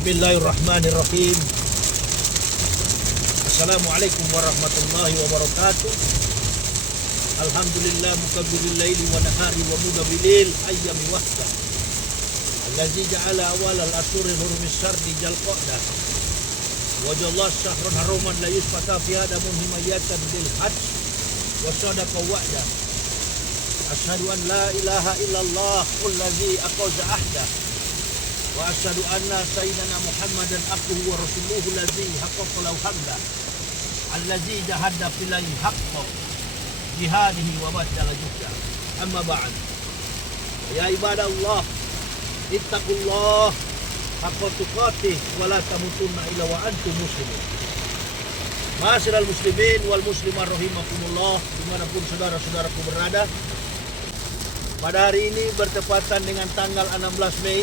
Bismillahirrahmanirrahim. Assalamualaikum warahmatullahi wabarakatuh. Alhamdulillah mukabbiril laili wa nahari wa mudabbilil ayyami wahda. Allazi ja'ala awal al-ashuri hurumis syardi jalqada. Wa jalla syahrun haruman la yusfata fi hada munhimayatan bil hajj wa sadaqa wa'da. Asyhadu an la ilaha illallah allazi aqaza ahda. Wa asyhadu anna sayyidina Muhammadan abduhu wa rasuluhu allazi haqqaqa lahu hamda. Allazi jahada fillahi haqqa jihadihi wa badala juhda. Amma ba'd. Ya ibadallah, ittaqullah haqqa tuqatih wa la tamutunna illa wa antum muslimun. Ma'asyiral muslimin wal muslimat rahimakumullah, dimanapun saudara-saudaraku berada. Pada hari ini bertepatan dengan tanggal 16 Mei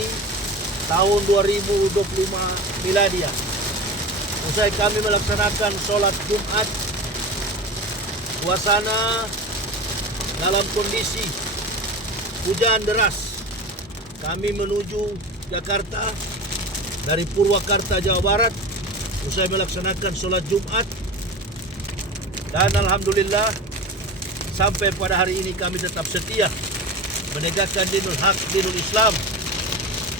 tahun 2025 miladiah. Usai kami melaksanakan sholat Jumat, suasana dalam kondisi hujan deras. Kami menuju Jakarta dari Purwakarta, Jawa Barat. Usai melaksanakan sholat Jumat, dan alhamdulillah sampai pada hari ini kami tetap setia menegakkan dinul haq, dinul Islam,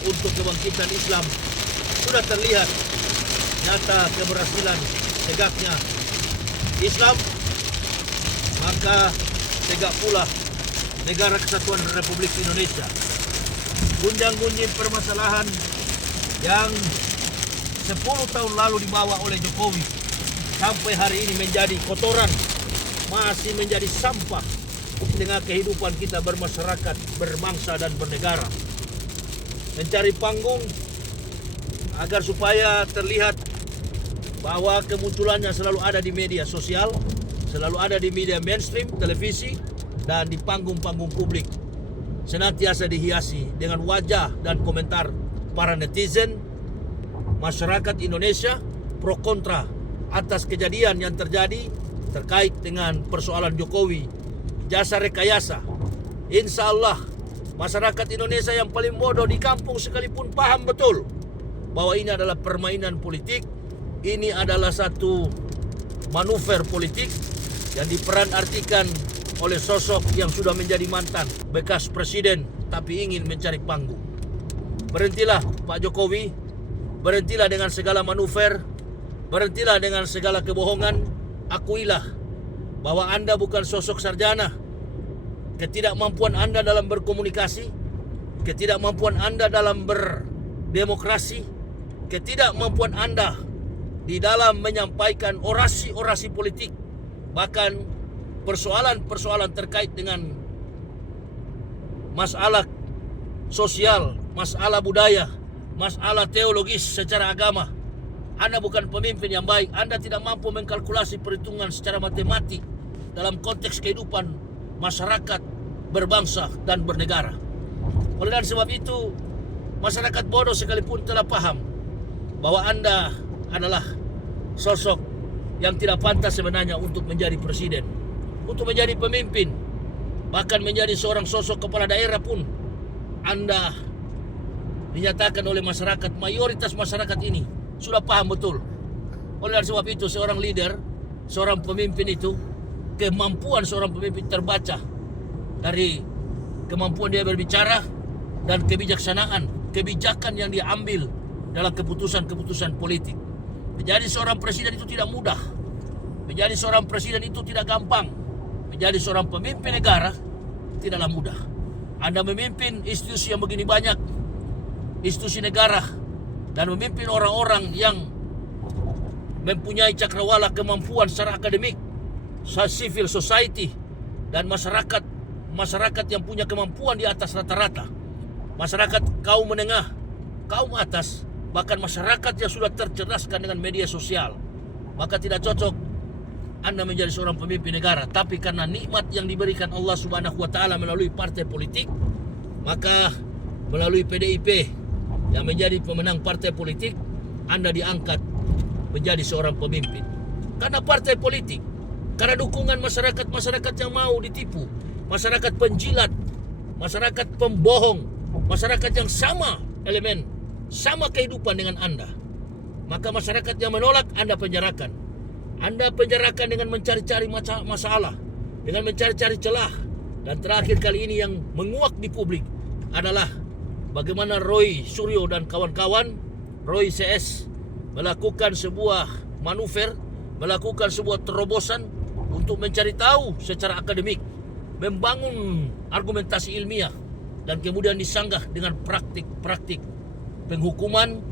untuk kebangkitan Islam. Sudah terlihat nyata keberhasilan tegaknya Islam, maka tegak pula negara kesatuan Republik Indonesia. Gunjang-gunjing permasalahan yang 10 tahun lalu dibawa oleh Jokowi sampai hari ini menjadi kotoran, masih menjadi sampah di tengah kehidupan kita bermasyarakat, berbangsa dan bernegara. Mencari panggung agar supaya terlihat bahwa kemunculannya selalu ada di media sosial, selalu ada di media mainstream, televisi, dan di panggung-panggung publik. Senantiasa dihiasi dengan wajah dan komentar para netizen, masyarakat Indonesia pro kontra atas kejadian yang terjadi terkait dengan persoalan Jokowi, jasa rekayasa. Insya Allah masyarakat Indonesia yang paling bodoh di kampung sekalipun paham betul bahwa ini adalah permainan politik. Ini adalah satu manuver politik yang diperanartikan oleh sosok yang sudah menjadi mantan bekas presiden tapi ingin mencari panggung. Berhentilah Pak Jokowi, berhentilah dengan segala manuver, berhentilah dengan segala kebohongan. Akuilah bahwa Anda bukan sosok sarjana. Ketidakmampuan Anda dalam berkomunikasi, ketidakmampuan Anda dalam berdemokrasi, ketidakmampuan Anda di dalam menyampaikan orasi-orasi politik, bahkan persoalan-persoalan terkait dengan masalah sosial, masalah budaya, masalah teologis secara agama. Anda bukan pemimpin yang baik. Anda tidak mampu mengkalkulasi perhitungan secara matematik dalam konteks kehidupan masyarakat berbangsa dan bernegara. Oleh dan sebab itu, masyarakat bodoh sekalipun telah paham bahwa Anda adalah sosok yang tidak pantas sebenarnya untuk menjadi presiden, untuk menjadi pemimpin, bahkan menjadi seorang sosok kepala daerah pun. Anda dinyatakan oleh masyarakat, mayoritas masyarakat ini sudah paham betul. Oleh sebab itu, seorang leader, seorang pemimpin itu, kemampuan seorang pemimpin terbaca dari kemampuan dia berbicara dan kebijakan yang dia ambil dalam keputusan-keputusan politik. Menjadi seorang presiden itu tidak mudah. Menjadi seorang presiden itu tidak gampang. Menjadi seorang pemimpin negara tidaklah mudah. Anda memimpin institusi yang begini banyak, institusi negara, dan memimpin orang-orang yang mempunyai cakrawala kemampuan secara akademik, civil society, dan masyarakat yang punya kemampuan di atas rata-rata, masyarakat kaum menengah, kaum atas, bahkan masyarakat yang sudah tercerdaskan dengan media sosial. Maka tidak cocok Anda menjadi seorang pemimpin negara. Tapi karena nikmat yang diberikan Allah Subhanahu wa Ta'ala melalui partai politik, maka melalui PDIP yang menjadi pemenang partai politik, Anda diangkat menjadi seorang pemimpin. Karena partai politik, karena dukungan masyarakat yang mau ditipu, masyarakat penjilat, masyarakat pembohong, masyarakat yang sama elemen sama kehidupan dengan Anda. Maka masyarakat yang menolak, Anda penjarakan. Anda penjarakan dengan mencari-cari masalah, dengan mencari-cari celah. Dan terakhir kali ini yang menguak di publik adalah bagaimana Roy Suryo dan kawan-kawan, Roy CS, melakukan sebuah manuver, melakukan sebuah terobosan untuk mencari tahu secara akademik, membangun argumentasi ilmiah, dan kemudian disanggah dengan praktik-praktik penghukuman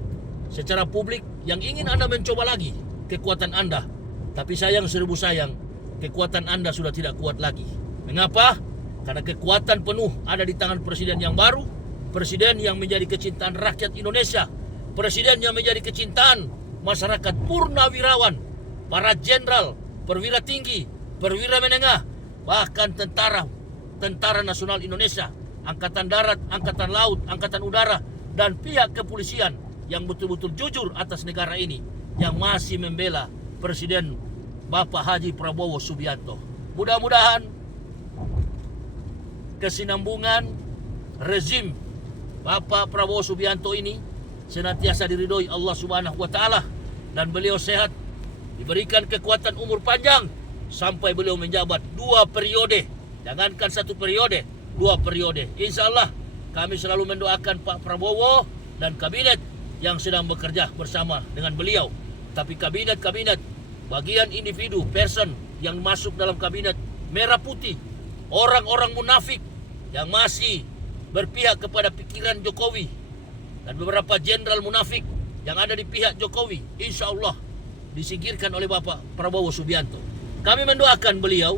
secara publik yang ingin Anda mencoba lagi kekuatan Anda. Tapi sayang seribu sayang, kekuatan Anda sudah tidak kuat lagi. Mengapa? Karena kekuatan penuh ada di tangan presiden yang baru, presiden yang menjadi kecintaan rakyat Indonesia, presiden yang menjadi kecintaan masyarakat purnawirawan, para jenderal, perwira tinggi, perwira menengah, bahkan tentara nasional Indonesia, angkatan darat, angkatan laut, angkatan udara, dan pihak kepolisian yang betul-betul jujur atas negara ini, yang masih membela Presiden Bapak Haji Prabowo Subianto. Mudah-mudahan kesinambungan rezim Bapak Prabowo Subianto ini senantiasa diridhoi Allah Subhanahu wa taala, dan beliau sehat, diberikan kekuatan umur panjang sampai beliau menjabat 2 periode. Jangankan 1 periode, 2 periode. Insya Allah kami selalu mendoakan Pak Prabowo dan kabinet yang sedang bekerja bersama dengan beliau. Tapi kabinet-kabinet, bagian individu, person yang masuk dalam kabinet merah putih, orang-orang munafik yang masih berpihak kepada pikiran Jokowi, dan beberapa jenderal munafik yang ada di pihak Jokowi, insya Allah disingkirkan oleh Bapak Prabowo Subianto. Kami mendoakan beliau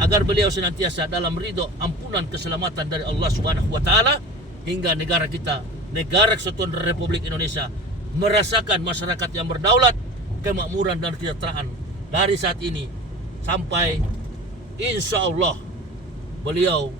agar beliau senantiasa dalam ridho ampunan keselamatan dari Allah Subhanahu wa taala, hingga negara kita, negara kesatuan Republik Indonesia, merasakan masyarakat yang berdaulat, kemakmuran dan kesejahteraan dari saat ini sampai insya Allah beliau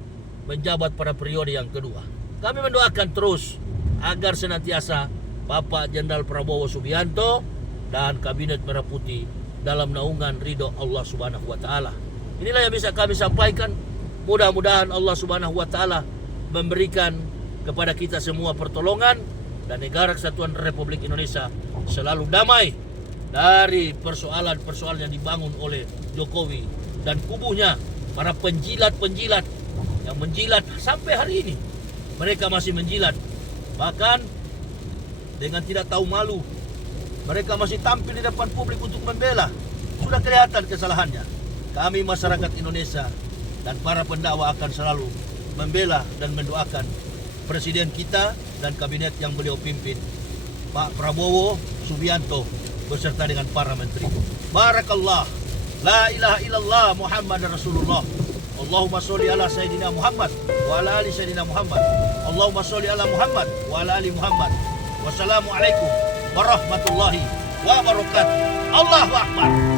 menjabat pada periode yang kedua. Kami mendoakan terus agar senantiasa Bapak Jenderal Prabowo Subianto dan Kabinet Merah Putih dalam naungan ridho Allah Subhanahu wa taala. Inilah yang bisa kami sampaikan. Mudah-mudahan Allah Subhanahu wa taala memberikan kepada kita semua pertolongan, dan negara kesatuan Republik Indonesia selalu damai dari persoalan-persoalan yang dibangun oleh Jokowi dan kubunya, para penjilat-penjilat yang menjilat sampai hari ini. Mereka masih menjilat, bahkan dengan tidak tahu malu. Mereka masih tampil di depan publik untuk membela. Sudah kelihatan kesalahannya. Kami masyarakat Indonesia dan para pendakwa akan selalu membela dan mendoakan presiden kita dan kabinet yang beliau pimpin, Pak Prabowo Subianto, beserta dengan para menteri. Barakallah, la ilaha illallah Muhammad Rasulullah. Allahumma sholli ala Sayyidina Muhammad wa ala ali Sayyidina Muhammad. Allahumma sholli ala Muhammad wa ala ali Muhammad. Wassalamualaikum warahmatullahi wabarakatuh. Allahu Akbar.